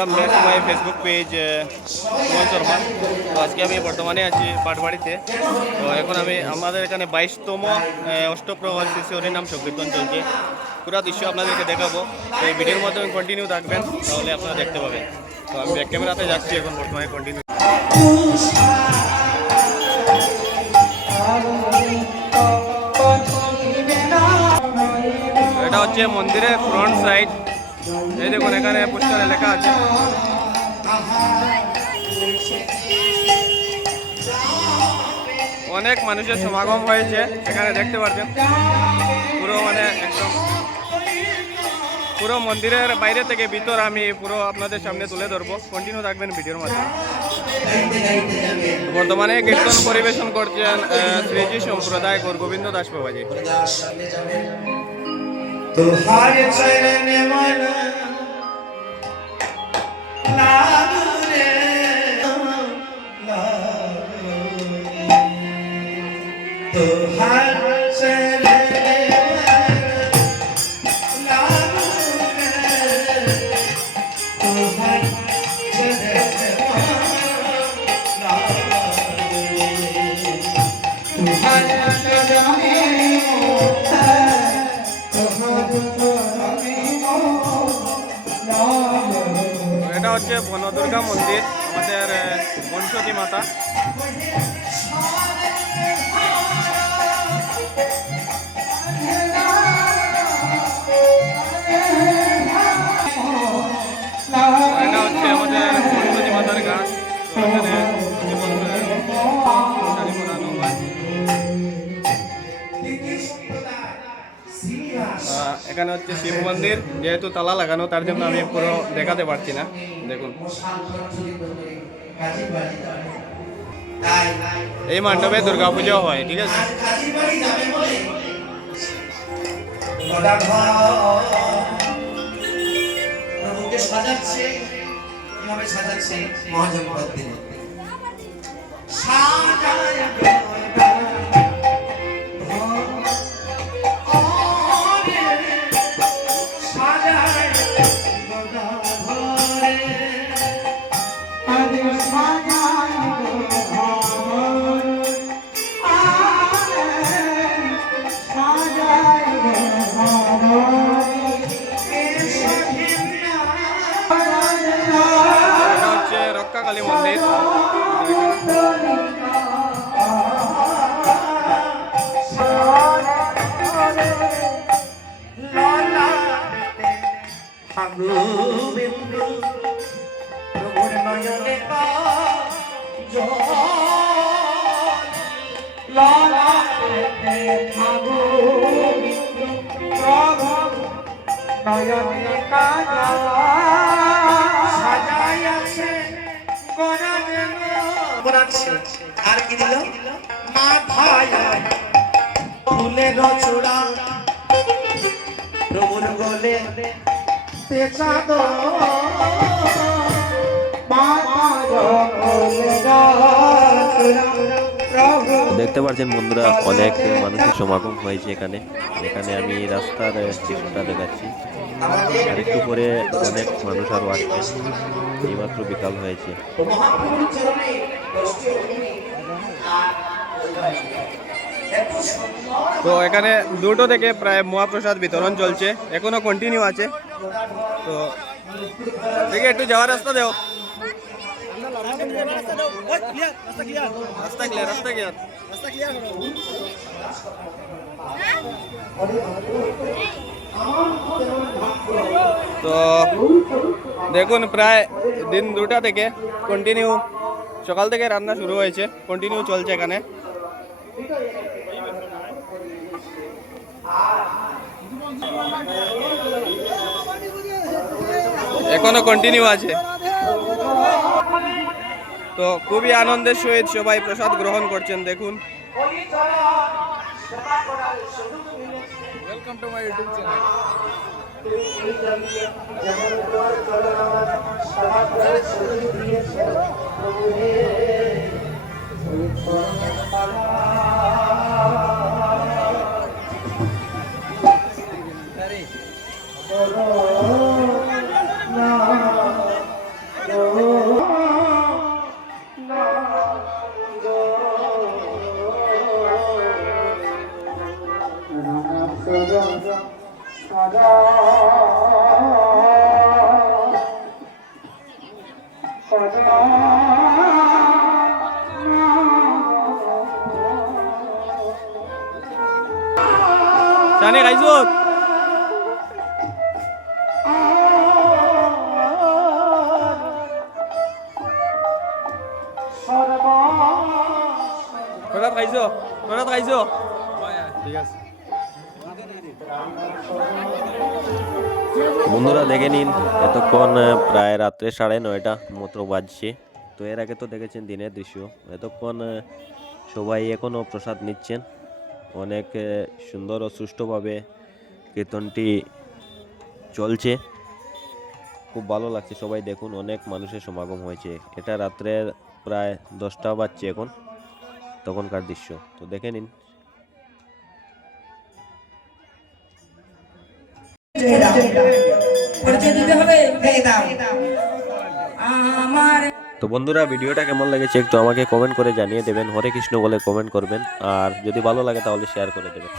Welcome back to my Facebook page Suman Sharma. তো আজকে আমি বর্তমানে আছি পাটবাড়িতে। তো এখন আমাদের এখানে 22তম অষ্টপ্রহর শ্রী শ্রী হরিনাম সংকীর্তন চলছে। পুরো দৃশ্য আপনাদেরকে দেখাবো। তো এই ভিডিওর মাধ্যমে কন্টিনিউ থাকবেন, তাহলে আপনারা দেখতে পাবেন। তো আমি ব্যাক ক্যামেরাতে যাচ্ছি এখন বর্তমানে কন্টিনিউ। এটা হচ্ছে মন্দিরের ফ্রন্ট সাইড। এই দেখুন, এখানে পোস্টারে লেখা আছে। অনেক মানুষের সমাগম হয়েছে এখানে, দেখতে পাচ্ছেন। পুরো একদম পুরো মন্দিরের বাইরে থেকে ভিতর আমি পুরো আপনাদের সামনে তুলে ধরবো। কন্টিনিউ থাকবেন ভিডিওর মাধ্যমে। বর্তমানে কীর্তন পরিবেশন করছেন শ্রীজি সম্প্রদায় গোবিন্দ দাস বাবাজি। तुम्हारे चरण मन लागू रे तुम्हारे चरण लागू रे तुम्हारे चरण लागू रे तुम्हारे এটা হচ্ছে বনদুর্গা মন্দির, আমাদের বনসতী মাতা। এটা হচ্ছে আমাদের বনসতী মাতার গাছ। এখানে হচ্ছে শিব মন্দির, যেহেতু তালা লাগানো তার জন্য আমি পুরো দেখাতে পারছি না। দেখুন, এই মণ্ডপে দুর্গাপূজা হয়, ঠিক আছে। সাজাচ্ছে কিভাবে সাজাচ্ছে মহাজনপদ দিনে রক্ষাকালী মন্দির। আর কি দিল মাথায় ফুলের চূড়া প্রভুর গলে পেঁচাদ দেখতে পাচ্ছেন বন্ধুরা, অনেক মানুষের সমাগম হয়েছে এখানে। এখানে আমি রাস্তার চিত্রটা দেখাচ্ছি। আর একটু পরে অনেক মানুষ আরো আসবে, এইমাত্র বিকাল হয়েছে। তো এখানে 2টো থেকে প্রায় মহাপ্রসাদ বিতরণ চলছে, এখনো কন্টিনিউ আছে। তো দেখে একটু যাওয়ার রাস্তা দেও। রাস্তা ক্লিয়ার। তো দেখুন, প্রায় দিন 2টা থেকে কন্টিনিউ, সকাল থেকে রান্না শুরু হয়েছে, কন্টিনিউ চলছে এখানে। এখনো কন্টিনিউ আছে। তো খুবই আনন্দের সহিত সবাই প্রসাদ গ্রহণ করছেন, দেখুন। Welcome to my YouTube channel. জানি গাইছত হঠাৎ খাইছো ঠিক আছে। বন্ধুরা দেখে নিন এতক্ষণ প্রায় রাত্রে 9:30 মতো বাজছে। তো এর আগে তো দেখেছেন দিনের দৃশ্য। এতক্ষণ সবাই এখনও প্রসাদ নিচ্ছেন। অনেক সুন্দর ও সুষ্ঠুভাবে কীর্তনটি চলছে। খুব ভালো লাগছে, সবাই দেখুন অনেক মানুষের সমাগম হয়েছে। এটা রাত্রে প্রায় 10টা বাজছে এখন, তখনকার দৃশ্য তো দেখে নিন। তো বন্ধুরা ভিডিওটা কেমন লেগেছে একটু আমাকে কমেন্ট করে জানিয়ে দেবেন। হরে কৃষ্ণ বলে কমেন্ট করবেন, আর যদি ভালো লাগে তাহলে শেয়ার করে দেবেন।